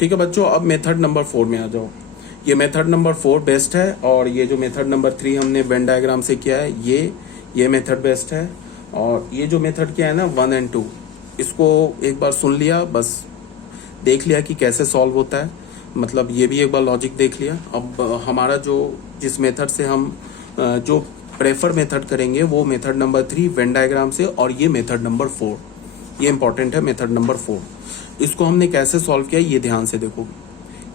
ठीक है बच्चों, अब मेथड नंबर 4 में आ जाओ। ये मेथड नंबर 4 बेस्ट है, और ये जो मेथड नंबर 3 हमने वेन डायग्राम से किया है ये मेथड बेस्ट है। और ये जो मेथड किया है ना 1 और 2, इसको एक बार सुन लिया, बस देख लिया कि कैसे सॉल्व होता है, मतलब ये भी एक बार लॉजिक देख लिया। अब हमारा जिस मेथड से हम जो प्रेफर मेथड करेंगे वो मेथड नंबर 3 वेन डायग्राम से, और ये मेथड नंबर 4, ये इंपॉर्टेंट है मेथड नंबर 4। इसको हमने कैसे सॉल्व किया ये ध्यान से देखो।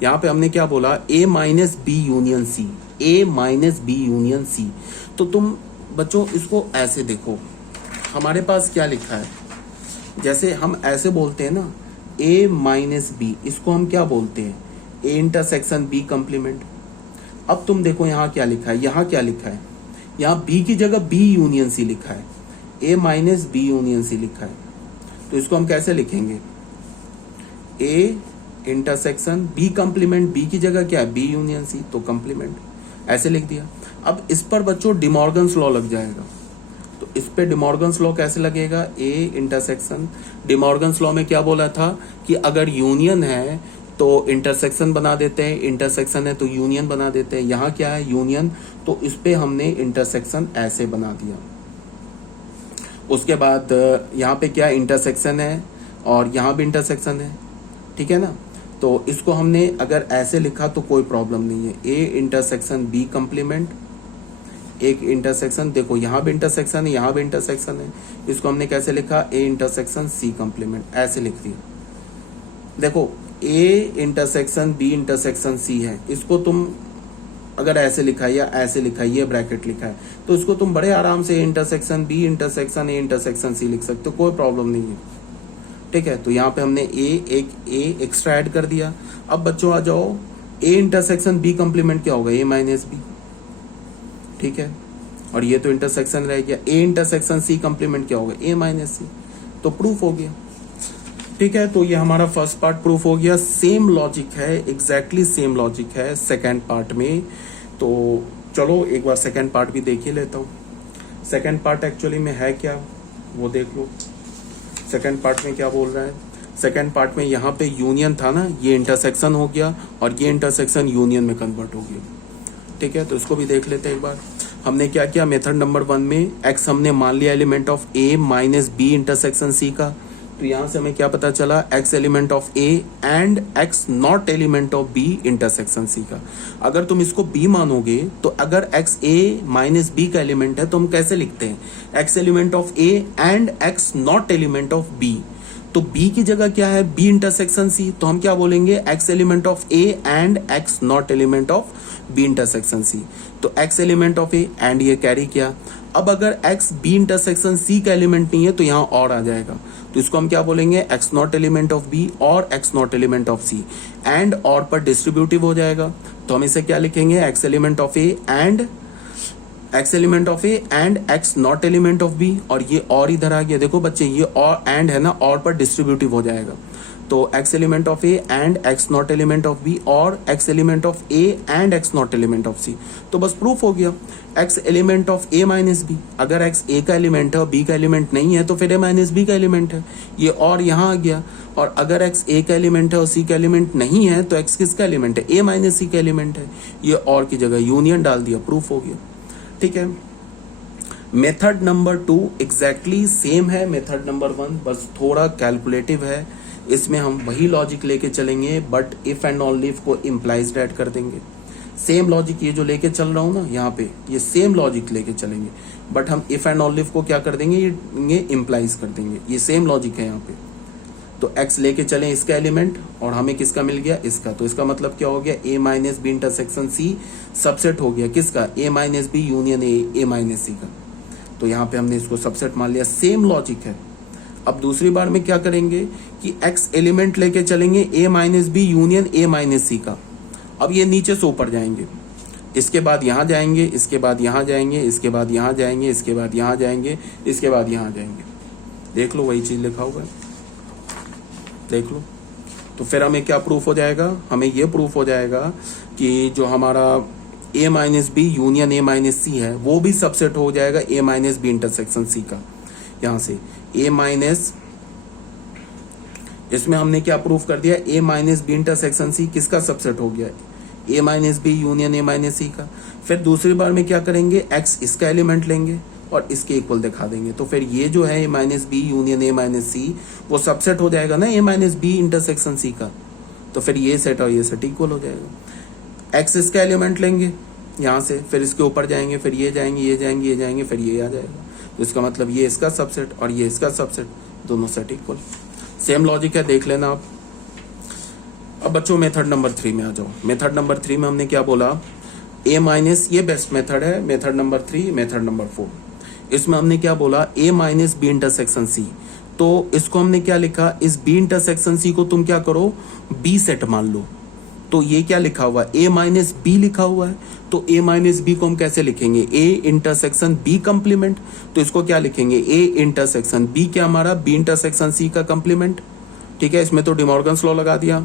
यहाँ पे हमने क्या बोला, A minus B union C, A minus B union C. तो तुम बच्चों इसको ऐसे देखो, हमारे पास क्या लिखा है, जैसे हम ऐसे बोलते हैं ना A माइनस बी, इसको हम क्या बोलते हैं, A इंटरसेक्शन B कंप्लीमेंट। अब तुम देखो यहाँ क्या लिखा है, यहाँ क्या लिखा है, यहाँ B की जगह B यूनियन C लिखा है, A minus B union C लिखा है। तो इसको हम कैसे लिखेंगे, A intersection B complement, B की जगह क्या है B यूनियन C, तो कंप्लीमेंट, ऐसे लिख दिया। अब इस पर बच्चों डिमॉर्गन्स लॉ लग जाएगा। तो इस पे डिमॉर्गन्स लॉ कैसे लगेगा, A इंटरसेक्शन, डिमॉर्गन्स लॉ में क्या बोला था कि अगर यूनियन है तो इंटरसेक्शन बना देते हैं, इंटरसेक्शन है तो यूनियन बना देते हैं। यहाँ क्या है यूनियन, तो इस पे हमने इंटरसेक्शन ऐसे बना दिया। उसके बाद यहाँ पे क्या इंटरसेक्शन है और यहाँ भी इंटरसेक्शन है, ठीक है ना। तो इसको हमने अगर ऐसे लिखा तो कोई प्रॉब्लम नहीं है, A इंटरसेक्शन B कंप्लीमेंट, एक इंटरसेक्शन, देखो यहाँ भी इंटरसेक्शन है यहाँ भी इंटरसेक्शन है, इसको हमने कैसे लिखा, A इंटरसेक्शन C कंप्लीमेंट, ऐसे लिख दिया। देखो A intersection B intersection C है, इसको तुम अगर ऐसे लिखा है या ऐसे लिखा है, ये ब्रैकेट लिखा है, तो इसको तुम बड़े आराम से intersection B intersection A intersection C लिख सकते हो, कोई प्रॉब्लम नहीं है, ठीक है। तो यहाँ पे हमने एक A एक्स्ट्रा ऐड कर दिया। अब बच्चों आ जाओ, A इंटरसेक्शन B कंप्लीमेंट क्या होगा, A माइनस B, ठीक है। और ये तो इंटरसेक्शन रह गया, A इंटरसेक्शन C कंप्लीमेंट क्या होगा, A माइनस C, तो प्रूफ हो गया, ठीक है। तो ये हमारा फर्स्ट पार्ट प्रूफ हो गया। सेम लॉजिक है, एग्जैक्टली सेम लॉजिक है सेकेंड पार्ट में। तो चलो एक बार सेकेंड पार्ट भी देख ही लेता हूँ। सेकेंड पार्ट एक्चुअली में है क्या वो देख लो। सेकेंड पार्ट में क्या बोल रहा है, सेकेंड पार्ट में यहाँ पे यूनियन था ना, ये इंटरसेक्शन हो गया और ये इंटरसेक्शन यूनियन में कन्वर्ट हो गया, ठीक है। तो इसको भी देख लेते हैं एक बार। हमने क्या किया, मेथड नंबर 1 में x हमने मान लिया element of A minus B intersection C का। तो यहाँ से हमें क्या पता चला, x element of A and x not element of B intersection C का। अगर तुम इसको B मानोगे तो अगर x A माइनस B का एलिमेंट है तो हम कैसे लिखते हैं, x element of A and x not element of B। तो B की जगह क्या है, B इंटरसेक्शन C, तो हम क्या बोलेंगे, x element of A and x not element of B intersection C। तो x element of A and ये कैरी किया। अब अगर x B इंटरसेक्शन C का एलिमेंट नहीं है तो यहाँ और आ जाएगा, तो इसको हम क्या बोलेंगे, x not element of B और x not element of C, and और पर डिस्ट्रीब्यूटिव हो जाएगा। तो हम इसे क्या लिखेंगे, x element of A and x element of A and x not element of B, और ये और इधर आ गया, देखो बच्चे ये और एंड है ना, और पर डिस्ट्रीब्यूटिव हो जाएगा। तो x element of A and x not element of B और x element of A and x not element of C। तो बस प्रूफ हो गया, x element of A minus B, अगर x A का एलिमेंट है और B का एलिमेंट नहीं है तो फिर A माइनस B का एलिमेंट है, ये और यहाँ आ गया। और अगर x A का एलिमेंट है और C का एलिमेंट नहीं है तो x किसका एलिमेंट है, A माइनस C का एलिमेंट है, ये और की जगह यूनियन डाल दिया, प्रूफ हो गया, ठीक है। मेथड नंबर 2 एग्जैक्टली सेम है मेथड नंबर 1, बस थोड़ा कैलकुलेटिव है। इसमें हम वही लॉजिक लेके चलेंगे, but if and only if को इम्प्लाइज ऐड कर देंगे। सेम लॉजिक ये जो लेके चल रहा हूँ ना यहाँ पे, ये सेम लॉजिक लेके चलेंगे, बट हम इफ एंड ऑनली इफ को क्या कर देंगे, ये इम्प्लाइज कर देंगे। ये सेम लॉजिक है यहाँ पे। तो x लेके चलें इसका एलिमेंट और हमें किसका मिल गया, इसका। तो इसका मतलब क्या हो गया, A minus B intersection C subset हो गया किसका, A minus B union A minus C का। तो यहाँ पे हमने इसको सबसेट मान लिया, सेम लॉजिक है। अब दूसरी बार में क्या करेंगे कि x एलिमेंट लेके चलेंगे A minus B union A minus C का। अब ये नीचे से ऊपर जाएंगे, इसके बाद यहाँ जाएंगे, इसके बाद यहाँ जाएंगे, इसके बाद यहाँ जाएंगे, इसके बाद यहाँ जाएंगे, इसके बाद यहाँ जाएंगे। देख लो वही चीज लिखा हुआ है, देख लो। तो फिर हमें क्या प्रूफ हो जाएगा, हमें ये प्रूफ हो जाएगा कि जो हमारा A minus B union A minus C है वो भी सबसेट हो जाएगा A minus B intersection C का। यहाँ से A माइनस इसमें हमने क्या प्रूफ कर दिया, A minus B intersection C किसका सबसेट हो गया, A minus B union A minus C का। फिर दूसरी बार में क्या करेंगे, एक्स इसका एलिमेंट लेंगे और इसके इक्वल दिखा देंगे, तो फिर ये जो है A minus B union A minus C वो सबसेट हो जाएगा ना A minus B intersection C का, तो फिर ये सेट और ये सेट इक्वल हो जाएगा। एक्स इसका एलिमेंट लेंगे यहाँ से, फिर इसके ऊपर जाएंगे, फिर ये जाएंगे, ये जाएंगे, ये जाएंगे, फिर ये आ जाएगा, तो इसका मतलब ये इसका सबसेट और ये इसका सबसेट, दोनों सेट इक्वल। सेम लॉजिक है, देख लेना आप। अब बच्चों मेथड नंबर 3 में आ जाओ। मेथड नंबर 3 में हमने क्या बोला, ए माइनस, ये बेस्ट मेथड है, मेथड नंबर 3, मेथड नंबर 4। इसमें हमने क्या बोला, ए माइनस बी इंटरसेक्शन सी, तो इसको हमने क्या लिखा, इस बी इंटरसेक्शन सी को तुम क्या करो, बी सेट मान लो। तो ये क्या लिखा हुआ है, ए माइनस बी लिखा हुआ है, तो ए माइनस बी को हम कैसे लिखेंगे, ए इंटरसेक्शन बी कंप्लीमेंट, तो इसको क्या लिखेंगे, ए इंटरसेक्शन बी क्या हमारा, बी इंटरसेक्शन सी का कंप्लीमेंट। ठीक है, इसमें तो डिमॉर्गन्स लॉ लगा दिया,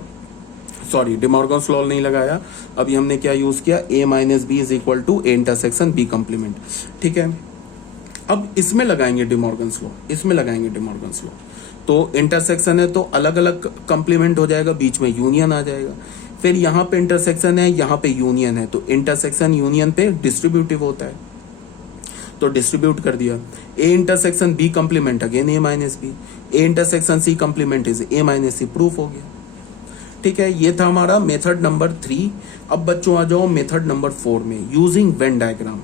सॉरी डिमॉर्गन्स लॉ नहीं लगाया, अभी हमने क्या यूज किया, A minus B is equal to A intersection B complement. ठीक है, अब इसमें लगाएंगे डिमॉर्गन्स लॉ, इसमें लगाएंगे डिमॉर्गन्स लॉ, तो इंटरसेक्शन है तो अलग अलग कंप्लीमेंट हो जाएगा, बीच में यूनियन आ जाएगा। फिर यहाँ पे इंटरसेक्शन है, यहाँ पे यूनियन है, तो इंटरसेक्शन यूनियन पे डिस्ट्रीब्यूटिव होता है, तो डिस्ट्रीब्यूट कर दिया। A intersection B complement again A minus B, A intersection C complement is A minus C, proof हो गया। ठीक है, ये था हमारा मेथड नंबर 3। अब बच्चों आ जाओ मेथड नंबर 4 में, using Venn diagram.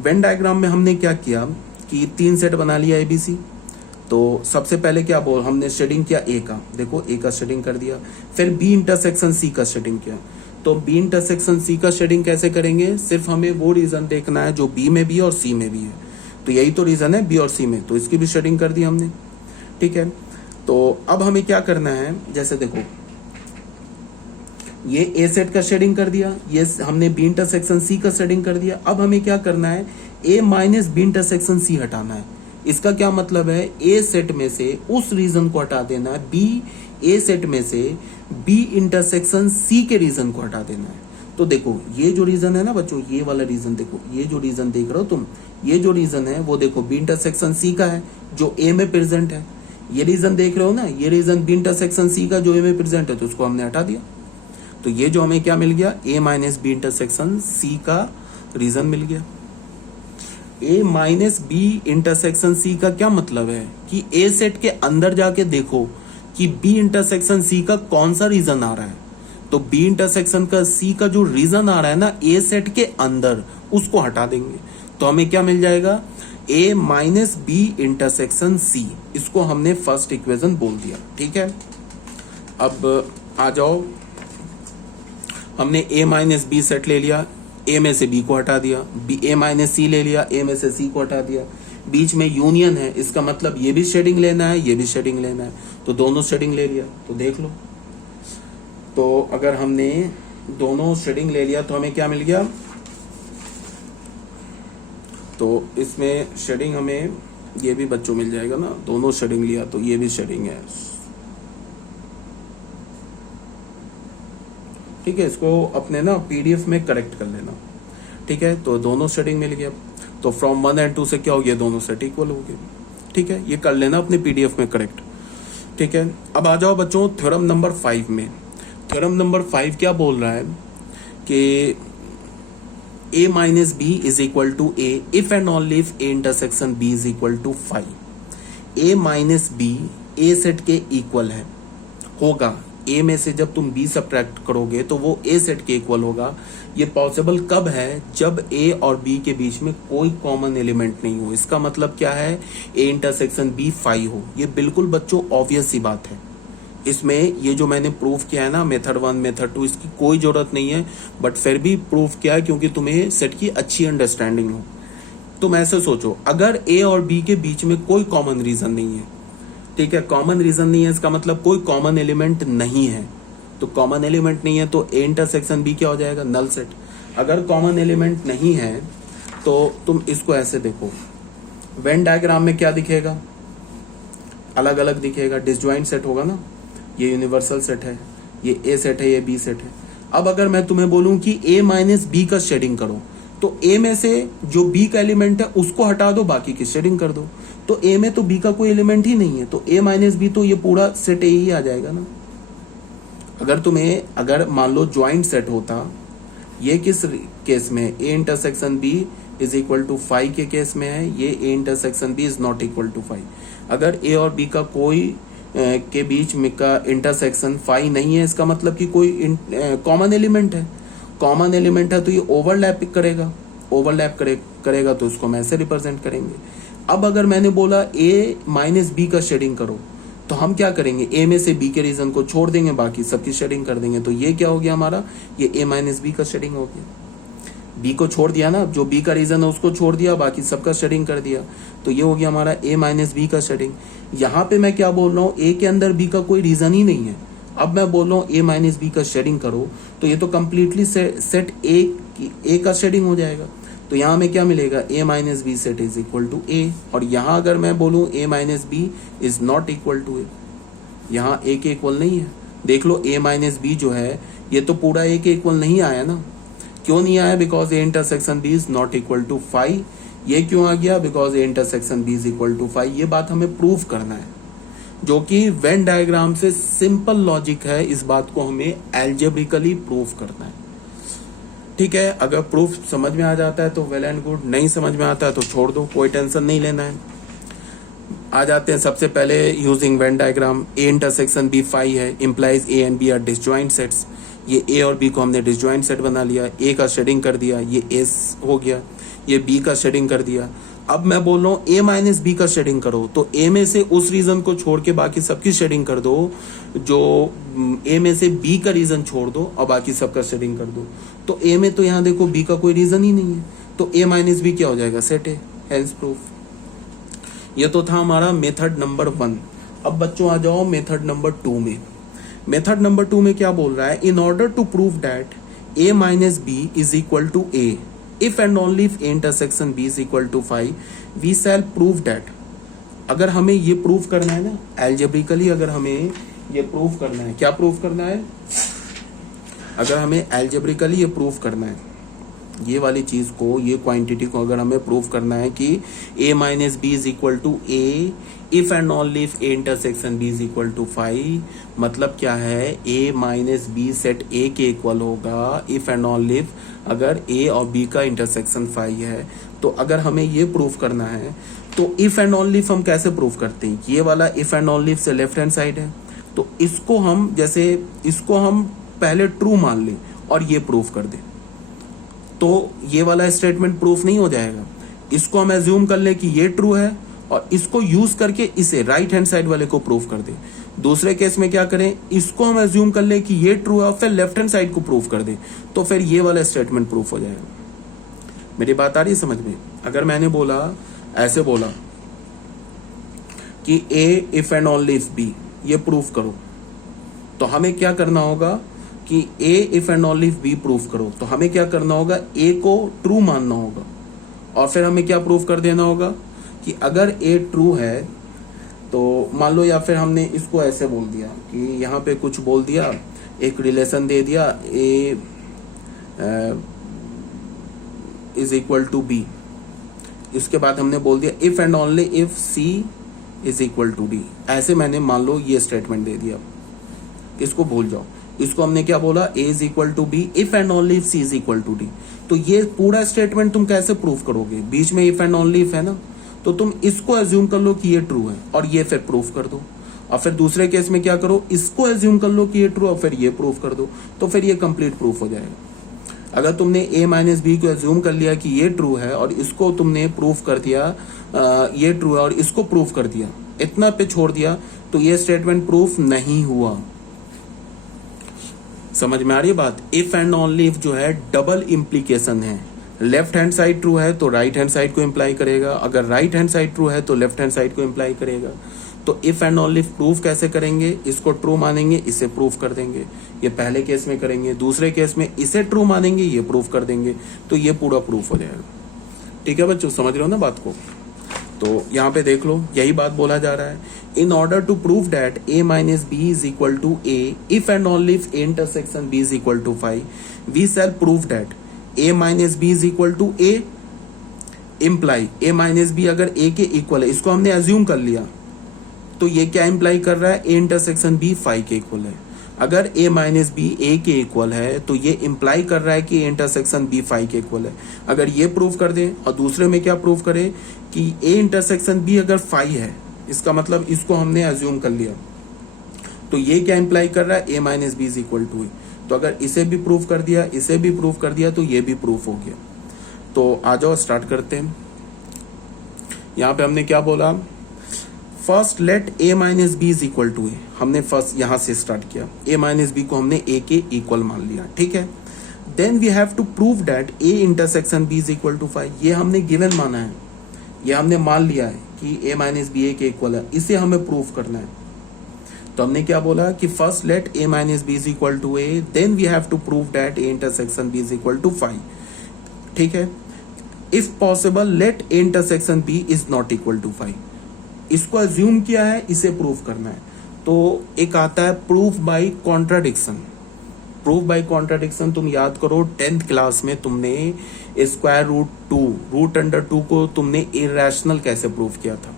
Venn diagram में हमने क्या किया कि 3 सेट बना लिया एबीसी। तो सबसे पहले क्या बोल, हमने शेडिंग किया ए का, देखो ए का शेडिंग कर दिया, फिर बी इंटरसेक्शन सी का शेडिंग किया। तो बी इंटरसेक्शन सी का शेडिंग कैसे करेंगे, सिर्फ हमें वो रीजन देखना है जो बी में भी और सी में भी है, तो यही तो रीजन है बी और सी में, तो इसकी भी शेडिंग कर दी हमने। ठीक है, तो अब हमें क्या करना है, जैसे देखो ये ए सेट का शेडिंग कर दिया, ये हमने बी इंटरसेक्शन सी का शेडिंग कर दिया। अब हमें क्या करना है, ए माइनस बी इंटरसेक्शन सी हटाना है। इसका क्या मतलब है, ए सेट में से उस रीजन को हटा देना है, बी ए सेट में से बी इंटरसेक्शन सी के रीजन को हटा देना है। तो देखो ये जो रीजन है ना बच्चों, ये वाला रीजन देखो, ये जो रीजन देख रहे हो तुम, ये जो रीजन है वो देखो बी इंटरसेक्शन सी का है जो ए में प्रेजेंट है। ये रीजन देख रहे हो ना, ये रीजन बी इंटरसेक्शन सी का जो ए में प्रेजेंट है, तो उसको हमने हटा दिया। तो ये जो हमें क्या मिल गया, A minus B intersection C का रीजन मिल गया। A minus B intersection C का क्या मतलब है कि ए सेट के अंदर जाके देखो कि बी इंटरसेक्शन सी का कौन सा रीजन आ रहा है। तो बी इंटरसेक्शन का सी का जो रीजन आ रहा है ना ए सेट के अंदर, उसको हटा देंगे, तो हमें क्या मिल जाएगा, ए माइनस बी इंटरसेक्शन सी। इसको हमने फर्स्ट इक्वेशन बोल दिया। ठीक है, अब आ जाओ, हमने ए माइनस बी सेट ले लिया, ए में से बी को हटा दिया, बी ए माइनस सी ले लिया, ए में से सी को हटा दिया, बीच में यूनियन है, इसका मतलब ये भी शेडिंग लेना है, ये भी शेडिंग लेना है, तो दोनों शेडिंग ले लिया। तो देख लो, तो अगर हमने दोनों शेडिंग ले लिया तो हमें क्या मिल गया, तो इसमें शेडिंग हमें ये भी बच्चों मिल जाएगा ना, दोनों शेडिंग लिया तो ये भी शेडिंग है। ठीक है, इसको अपने ना पीडीएफ में करेक्ट कर लेना। ठीक है, तो दोनों शेडिंग मिल गया, तो फ्रॉम 1 एंड 2 से क्या हो गया, दोनों सेट इक्वल हो गए। ठीक है, ये कर लेना अपने पीडीएफ में करेक्ट। ठीक है, अब आ जाओ बच्चों थ्योरम नंबर 5 में। थ्योरम नंबर 5 क्या बोल रहा है कि a minus B is equal to A if and only if A intersection B is equal to 5। A minus B a set के इक्वल है, होगा ए में से जब तुम बी सब्ट्रैक्ट करोगे तो वो ए सेट के इक्वल होगा। ये पॉसिबल कब है, जब ए और बी के बीच में कोई कॉमन एलिमेंट नहीं हो। इसका मतलब क्या है, ए इंटरसेक्शन बी 5 हो। ये बिल्कुल बच्चों ऑब्वियस सी बात है। इसमें ये जो मैंने प्रूफ किया है ना मेथड 1 मेथड 2, इसकी कोई जरूरत नहीं है, बट फिर भी प्रूफ किया है क्योंकि तुम्हें सेट की अच्छी अंडरस्टैंडिंग हो। तुम ऐसे सोचो, अगर ए और बी के बीच में कोई कॉमन रीजन नहीं है, ठीक है, कॉमन रीजन नहीं है, इसका मतलब कोई कॉमन एलिमेंट नहीं है। तो कॉमन एलिमेंट नहीं है तो ए इंटरसेक्शन बी क्या हो जाएगा, नल सेट। अगर कॉमन एलिमेंट नहीं है तो तुम इसको ऐसे देखो, वेन डायग्राम में क्या दिखेगा, अलग अलग दिखेगा, डिसजॉइंट सेट होगा ना। ये यूनिवर्सल सेट है, ये ए सेट है, ये बी सेट है। अब अगर मैं तुम्हें बोलूं कि ए माइनस बी का शेडिंग करो, तो ए में से जो बी का एलिमेंट है उसको हटा दो, बाकी की शेडिंग कर दो। तो ए में तो बी का कोई एलिमेंट ही नहीं है, तो ए माइनस बी तो ये पूरा सेट ए ही आ जाएगा ना। अगर मान लो ज्वाइंट सेट होता, ये किस केस में, A intersection B is equal to 5 के केस में है, ये A intersection B is not equal to 5। अगर ए और बी का कोई के बीच में का इंटरसेक्शन 5 नहीं है, इसका मतलब कि कोई कॉमन एलिमेंट है। कॉमन एलिमेंट है तो ये ओवरलैप करेगा तो उसको हम ऐसे रिप्रेजेंट करेंगे। अब अगर मैंने बोला ए माइनस बी का शेडिंग करो, तो हम क्या करेंगे, ए में से बी के रीजन को छोड़ देंगे, बाकी सबकी शेडिंग कर देंगे। तो ये क्या हो गया हमारा, ये ए माइनस बी का शेडिंग हो गया। बी को छोड़ दिया ना, जो बी का रीजन है उसको छोड़ दिया, बाकी सबका शेडिंग कर दिया, तो ये हो गया हमारा ए माइनस बी का शेडिंग। यहाँ पे मैं क्या बोल रहा हूँ, ए के अंदर बी का कोई रीजन ही नहीं है। अब मैं बोल रहा हूँ ए माइनस बी का शेडिंग करो, तो ये तो कंप्लीटली सेट ए का शेडिंग हो जाएगा। तो यहाँ में क्या मिलेगा, A minus B set is equal to A. और यहाँ अगर मैं बोलूँ A minus B is not equal to A, यहाँ ए के इक्वल नहीं है। देख लो ए माइनस बी जो है ये तो पूरा ए के इक्वल नहीं आया ना। क्यों नहीं आया, because A intersection B is not equal to 5। ये क्यों आ गया, because A intersection B is equal to 5। ये बात हमें प्रूव करना है, जो कि वेन डायग्राम से सिंपल लॉजिक है। इस बात को हमें एल्जेब्रिकली प्रूव करना है। ठीक है, अगर प्रूफ समझ में आ जाता है तो वेल एंड गुड, नहीं समझ में आता है तो छोड़ दो, कोई टेंशन नहीं लेना है। आ जाते हैं सबसे पहले using Venn diagram. A intersection B 5 है, implies A and B are disjoint sets. ये ए और बी को हमने डिसजॉइंट सेट बना लिया, ए का शेडिंग कर दिया, ये एस हो गया, ये बी का शेडिंग कर दिया। अब मैं बोल रहा हूँ ए माइनस बी का शेडिंग करो, तो ए में से उस रीजन को छोड़ के बाकी सबकी शेडिंग कर दो, जो ए में से बी का रीजन छोड़ दो और बाकी सबका शेडिंग कर दो। तो ए में तो यहाँ देखो बी का कोई रीजन ही नहीं है, तो ए माइनस बी क्या हो जाएगा, सेट ए, हेंस प्रूफ। ये तो था हमारा मेथड नंबर 1। अब बच्चों आ जाओ मेथड नंबर 2 में। मेथड नंबर 2 में क्या बोल रहा है, in order to prove that A minus B is equal to A, if and only if A intersection B is equal to 5, we shall prove that। अगर हमें ये प्रूव करना है ना, एल्जेब्रिकली अगर हमें ये प्रूव करना है, क्या प्रूव करना है, अगर हमें एल्जेब्रिकली ये प्रूव करना है, ये वाली चीज को, ये क्वांटिटी को अगर हमें प्रूव करना है कि A minus B is equal to A, if and only if A intersection B is equal to 5, मतलब क्या है, A minus B set A के इक्वल होगा इफ एंड ओनली इफ अगर ए और बी का इंटरसेक्शन 5 है। तो अगर हमें ये प्रूव करना है तो इफ एंड ओनली इफ हम कैसे प्रूव करते हैं, ये वाला इफ एंड ओनली इफ से लेफ्ट हैंड साइड है, तो इसको हम जैसे इसको हम पहले ट्रू मान लें और ये प्रूव कर दें, तो ये वाला स्टेटमेंट प्रूफ नहीं हो जाएगा। इसको हम एज्यूम कर लें कि ये ट्रू है और इसको यूज करके इसे राइट हैंड साइड वाले को प्रूफ कर दें। दूसरे केस में क्या करें, इसको हम एज्यूम कर लें कि ये ट्रू है और फिर लेफ्ट हैंड साइड को प्रूफ कर दें, तो फिर ये वाला स्टेटमेंट प्रूफ हो जाएगा। मेरी बात आ रही है समझ में। अगर मैंने बोला, ऐसे बोला कि A if and only if B, ये प्रूफ करो, तो हमें क्या करना होगा कि A if and only if B proof करो, तो हमें क्या करना होगा, ए को ट्रू मानना होगा और फिर हमें क्या प्रूफ कर देना होगा कि अगर ए ट्रू है तो मान लो, या फिर हमने इसको ऐसे बोल दिया कि यहाँ पे कुछ बोल दिया, एक रिलेशन दे दिया A is equal to B, इसके बाद हमने बोल दिया if and only if C is equal to D. ऐसे मैंने मान लो ये स्टेटमेंट दे दिया, इसको भूल जाओ। इसको हमने क्या बोला, A is equal to B if and only if C is equal to D. तो ये पूरा स्टेटमेंट तुम कैसे प्रूफ करोगे, बीच में इफ एंड ओनली इफ है ना, तो तुम इसको एज्यूम कर लो कि ये ट्रू है और ये फिर प्रूफ कर दो। और फिर दूसरे केस में क्या करो, इसको एज्यूम कर लो कि ये ट्रू और फिर ये प्रूफ कर दो, तो फिर ये कंप्लीट प्रूफ हो जाएगा। अगर तुमने ए माइनस बी को एज्यूम कर लिया कि ये ट्रू है और इसको तुमने प्रूफ कर दिया ये ट्रू है और इसको प्रूफ कर दिया, इतना पे छोड़ दिया, तो ये स्टेटमेंट प्रूफ नहीं हुआ। समझ में आ रही है बात। इफ एंड ओनली इफ जो है डबल इम्प्लीकेशन है, लेफ्ट हैंड साइड ट्रू है तो राइट हैंड साइड को इम्प्लाई करेगा, अगर राइट हैंड साइड ट्रू है तो लेफ्ट हैंड साइड को इम्प्लाई करेगा। तो if and only if proof कैसे करेंगे, इसको ट्रू मानेंगे, इसे प्रूफ कर देंगे, ये पहले केस में करेंगे। दूसरे केस में इसे ट्रू मानेंगे, ये प्रूफ कर देंगे, तो ये पूरा प्रूफ हो जाएगा। ठीक है बच्चों, समझ रहे हो ना बात को। तो यहाँ पे देख लो, यही बात बोला जा रहा है, in order to prove that A minus B is equal to A, if and only if A intersection B is equal to 5, we shall prove that A minus B is equal to A, imply A minus B अगर A के equal है, इसको हमने assume कर लिया, तो ये क्या इम्प्लाई कर रहा है, ए इंटरसेक्शन बी फाई के इक्वल है। अगर ए माइनस बी ए के इक्वल है तो ये इम्प्लाई कर रहा है कि ए इंटरसेक्शन बी फाई के इक्वल है। अगर ये प्रूव कर दें, और दूसरे में क्या प्रूव करें कि ए इंटरसेक्शन बी अगर फाई है, इसका मतलब इसको हमने एज्यूम कर लिया, तो ये क्या इम्प्लाई कर रहा है, A minus B is equal to A. तो अगर इसे भी प्रूव कर दिया, इसे भी प्रूव कर दिया, तो ये भी प्रूफ हो गया। तो आ जाओ स्टार्ट करते हैं। यहाँ पे हमने क्या बोला, first let A minus B is equal to A, हमने फर्स्ट यहां से स्टार्ट किया, ए माइनस बी को हमने ए के इक्वल मान लिया, ठीक है। Then we have to prove that A intersection B is equal to phi, ये हमने गिवन माना है, ये हमने मान लिया है कि ए माइनस बी ए के इक्वल है, इसे हमें प्रूव करना है। तो हमने क्या बोला कि first let A minus B is equal to A, then we have to prove that A intersection B is equal to phi, ठीक है। If possible let A intersection B is not equal to phi, इसको assume किया है, इसे proof करना है। तो एक आता है proof by contradiction. Proof by contradiction तुम याद करो 10th क्लास में तुमने स्क्वायर रूट 2 रूट अंडर 2 को तुमने इरेशनल कैसे प्रूफ किया था।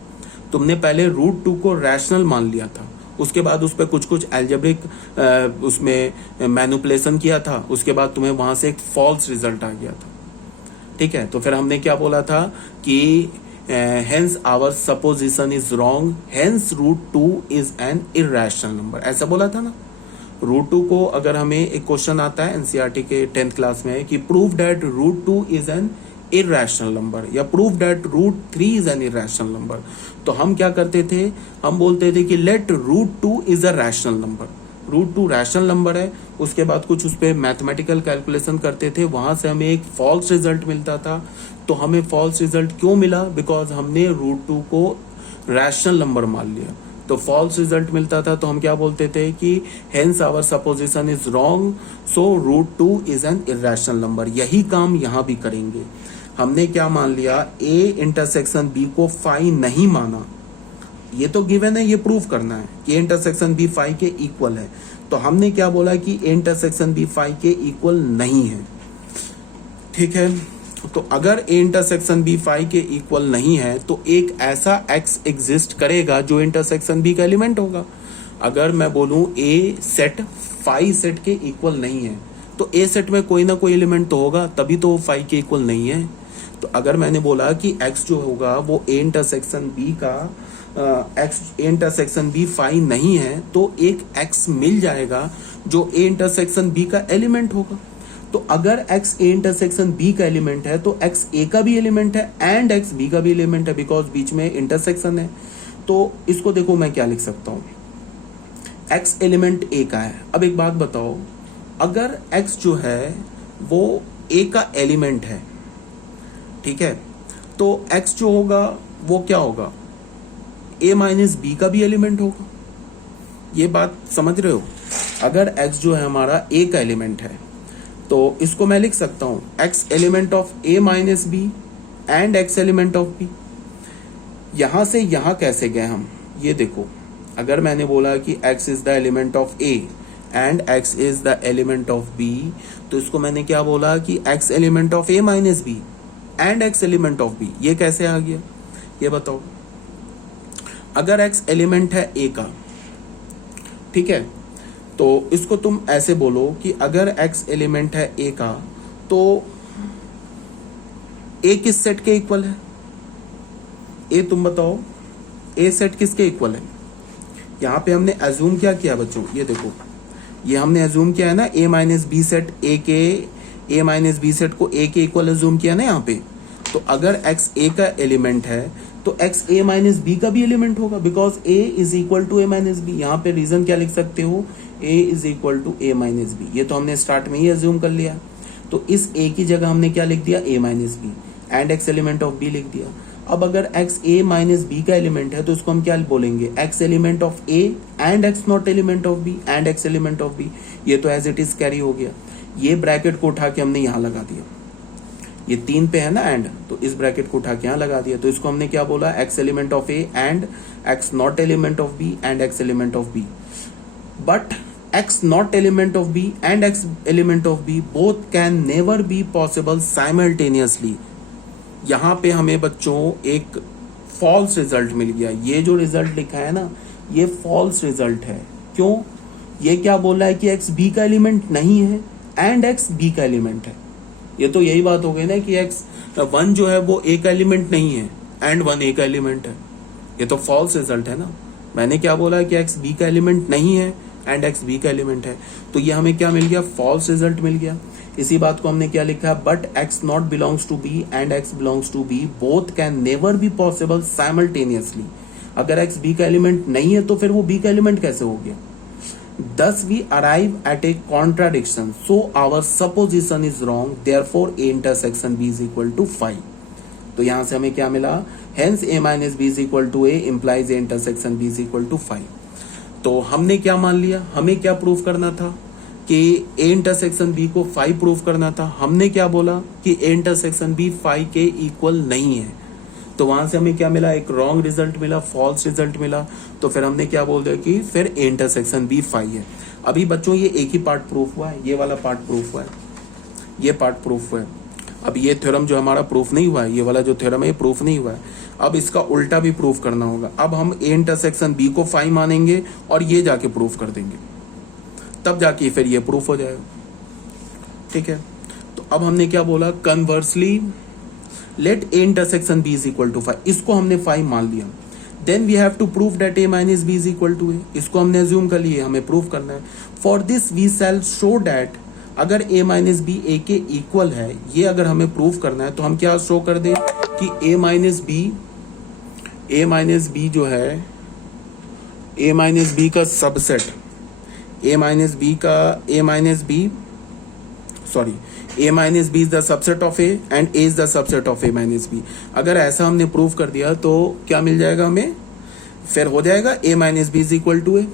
तुमने पहले रूट 2 को रैशनल मान लिया था, उसके बाद उस पर कुछ कुछ एल्जेब्रिक उसमें मैनिपुलेशन किया था, उसके बाद तुम्हें वहां से एक फॉल्स रिजल्ट आ गया था, ठीक है। तो फिर हमने क्या बोला था कि hence our supposition is wrong, hence root 2 is an irrational number, ऐसा बोला था ना। रूट 2 को अगर हमें एक क्वेश्चन आता है एनसीईआरटी के 10th क्लास में कि prove that root 2 is an irrational number, या prove that root 3 is an irrational number, तो हम क्या करते थे, हम बोलते थे कि let root 2 is a rational number. Root 2 rational number है, उसके बाद कुछ उस पर मैथमेटिकल कैलकुलेशन करते थे, वहां से हमें एक फॉल्स रिजल्ट मिलता था। तो हमें फॉल्स रिजल्ट क्यों मिला, बिकॉज हमने रूट 2 को रैशनल नंबर मान लिया, तो फॉल्स रिजल्ट मिलता था। तो हम क्या बोलते थे कि hence our supposition is wrong, so root 2 is an irrational number. यही काम यहां भी करेंगे। हमने क्या मान लिया, ए इंटरसेक्शन बी को फाई नहीं माना, ये तो गिवन है, ये प्रूव करना है कि इंटरसेक्शन बी फाई के इक्वल है। तो हमने क्या बोला कि इंटरसेक्शन बी फाई के इक्वल नहीं है, ठीक है। तो अगर ए इंटरसेक्शन बी फाई के इक्वल नहीं है, तो एक ऐसा एक्स एग्जिस्ट करेगा जो इंटरसेक्शन बी का एलिमेंट होगा। अगर मैं बोलूं ए सेट फाई सेट के इक्वल नहीं है, तो ए सेट में कोई ना कोई एलिमेंट तो होगा, तभी तो वो फाई के इक्वल नहीं है। तो अगर मैंने बोला कि एक्स जो होगा वो ए इंटरसेक्शन बी का x A intersection B phi नहीं है, तो एक एक्स मिल जाएगा जो ए इंटरसेक्शन बी का एलिमेंट होगा। तो अगर एक्स ए इंटरसेक्शन बी का एलिमेंट है, तो एक्स ए का भी एलिमेंट है एंड एक्स बी का भी एलिमेंट है, बिकॉज बीच में इंटरसेक्शन है। तो इसको देखो मैं क्या लिख सकता हूं, एक्स एलिमेंट ए का है। अब एक बात बताओ, अगर एक्स जो है वो ए का एलिमेंट है, ठीक है, तो एक्स जो होगा वो क्या होगा, ए माइनस बी का भी एलिमेंट होगा। ये बात समझ रहे हो। अगर एक्स जो है हमारा ए का एलिमेंट है, तो इसको मैं लिख सकता हूं x element of A minus B and x element of B. यहां से यहां कैसे गए हम, ये देखो। अगर मैंने बोला कि x is the element of A and x is the element of B, तो इसको मैंने क्या बोला कि x element of A minus B and x element of B. ये कैसे आ गया, ये बताओ। अगर एक्स एलिमेंट है ए का, ठीक है, तो इसको तुम ऐसे बोलो कि अगर x एलिमेंट है a का, तो a किस सेट के इक्वल है, a तुम बताओ, a सेट किसके इक्वल है। यहां पे हमने एज्यूम क्या किया बच्चों, ये देखो, ये हमने एज्यूम किया है ना, a minus B set a के, a माइनस बी सेट को a के इक्वल एज्यूम किया ना यहाँ पे। तो अगर x a का एलिमेंट है, तो x a माइनस बी का भी एलिमेंट होगा, because a is equal to a minus B. यहाँ पे रीजन क्या लिख सकते हो, a is equal to a minus B. ये तो हमने स्टार्ट में ही एज्यूम कर लिया। तो इस a की जगह हमने क्या लिख दिया, a minus B and x element of b लिख दिया। अब अगर x a माइनस बी का एलिमेंट है, तो इसको हम क्या बोलेंगे, x element of a and x not element of b and x element of b। ये तो एज इट इज कैरी हो गया। ये ब्रैकेट को उठा के हमने यहाँ लगा दिया, ये 3 पे है ना एंड, तो इस ब्रैकेट को उठा के यहाँ लगा दिया। तो इसको हमने क्या बोला, x element of a and x not element of b and x element of b। But x not element of b and x element of b both can never be possible simultaneously। यहाँ पे हमें बच्चों एक false result मिल गया। ये जो result लिखा है ना, ये फॉल्स रिजल्ट है। क्यों? ये क्या बोल रहा है कि x b का एलिमेंट नहीं है एंड x b का एलिमेंट है। ये तो यही बात हो गई ना कि x 1 जो है वो a का एलिमेंट नहीं है एंड 1 a का एलिमेंट है। ये तो फॉल्स रिजल्ट है ना। मैंने क्या बोला है कि x b का एलिमेंट नहीं है एंड x b का एलिमेंट है, तो ये हमें क्या मिल गया? फॉल्स रिजल्ट मिल गया। इसी बात को हमने क्या लिखा है? But x not belongs to b and x belongs to b both can never be possible simultaneously. अगर x b का एलिमेंट नहीं है तो फिर वो b का एलिमेंट कैसे हो गया? Thus we arrive at a contradiction, so our supposition is wrong, therefore a intersection b is equal to 5। तो यहां से हमें क्या मिला? Hence a minus b is equal to a implies a intersection b is equal to 5। तो हमने क्या मान लिया? हमें क्या प्रूफ करना था? कि a इंटरसेक्शन b को 5 प्रूफ करना था। हमने क्या बोला? कि a इंटरसेक्शन b 5 के इक्वल नहीं है। तो वहां से हमें क्या मिला? एक रॉन्ग रिजल्ट मिला, फॉल्स रिजल्ट मिला। तो फिर हमने क्या बोल दिया कि फिर a इंटरसेक्शन b 5 है। अभी बच्चों ये एक ही पार्ट प्रूफ हुआ है, ये वाला पार्ट प्रूफ हुआ है, ये पार्ट प्रूफ हुआ है। अब ये थ्योरम जो हमारा प्रूफ नहीं हुआ है, ये वाला जो थ्योरम है ये प्रूफ नहीं हुआ है। अब इसका उल्टा भी प्रूफ करना होगा। अब हम a इंटरसेक्शन b को 5 मानेंगे और ये जाके प्रूफ कर देंगे, तब जाके फिर ये प्रूफ हो जाएगा। ठीक है, तो अब हमने क्या बोला? Conversely let a intersection b is equal to 5। इसको हमने 5 मान लिया। Then we have to prove that a minus b is equal to a। इसको हमने अज्यूम कर लिए, हमें प्रूव करना है। For this we shall show that अगर a माइनस बी a के इक्वल है, ये अगर हमें प्रूव करना है तो हम क्या शो कर दें कि a माइनस बी जो है, a माइनस बी का subset, a minus B is the subset of a and a is the subset of a minus B. अगर ऐसा हमने प्रूव कर दिया तो क्या मिल जाएगा हमें? फिर हो जाएगा a minus B is equal to a।